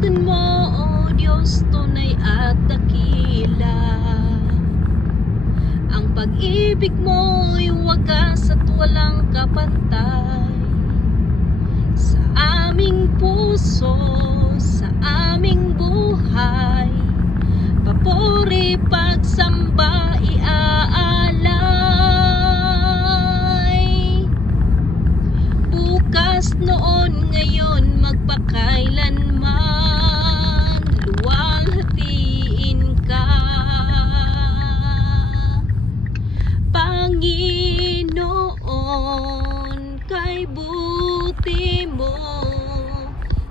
Ingatan mo, O Diyos, tunay at dakila. Ang pag-ibig mo'y wagas at walang kapantay. Sa aming puso, sa aming buhay Kay buti mo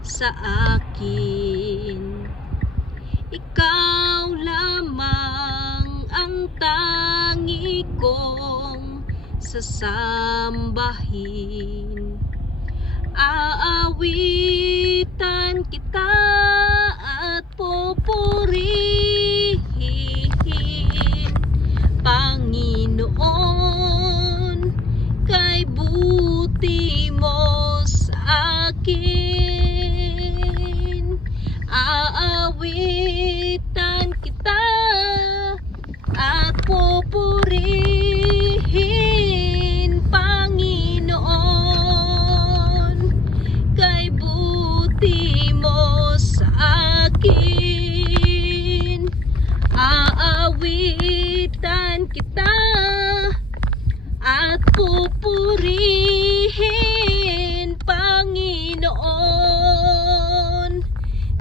sa akin. Ikaw lamang ang tangi kong sasambahin. Aawitan kita pupurihin Panginoon. Kay buti mo sa akin. Aawitan kita at pupurihin Panginoon.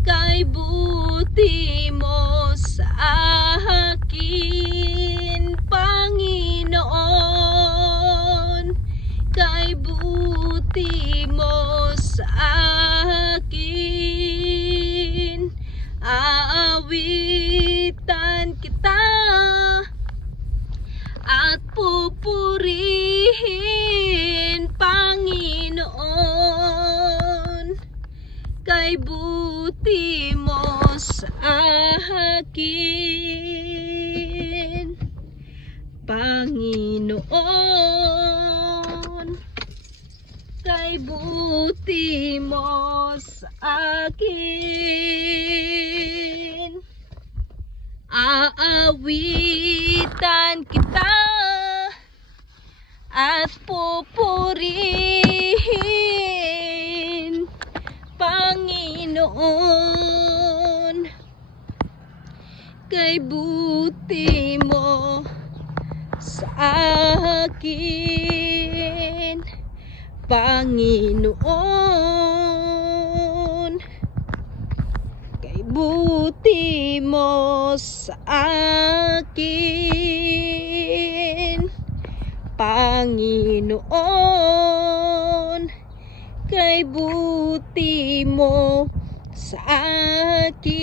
Kay buti mo sa akin kay buti mo sa akin. Panginoon kay buti mo sa akin. Aawitan kita at pupurihin Panginoon kay buti mo sa akin. Panginoon kay buti mo sa akin. Panginoon kay buti mo sa akin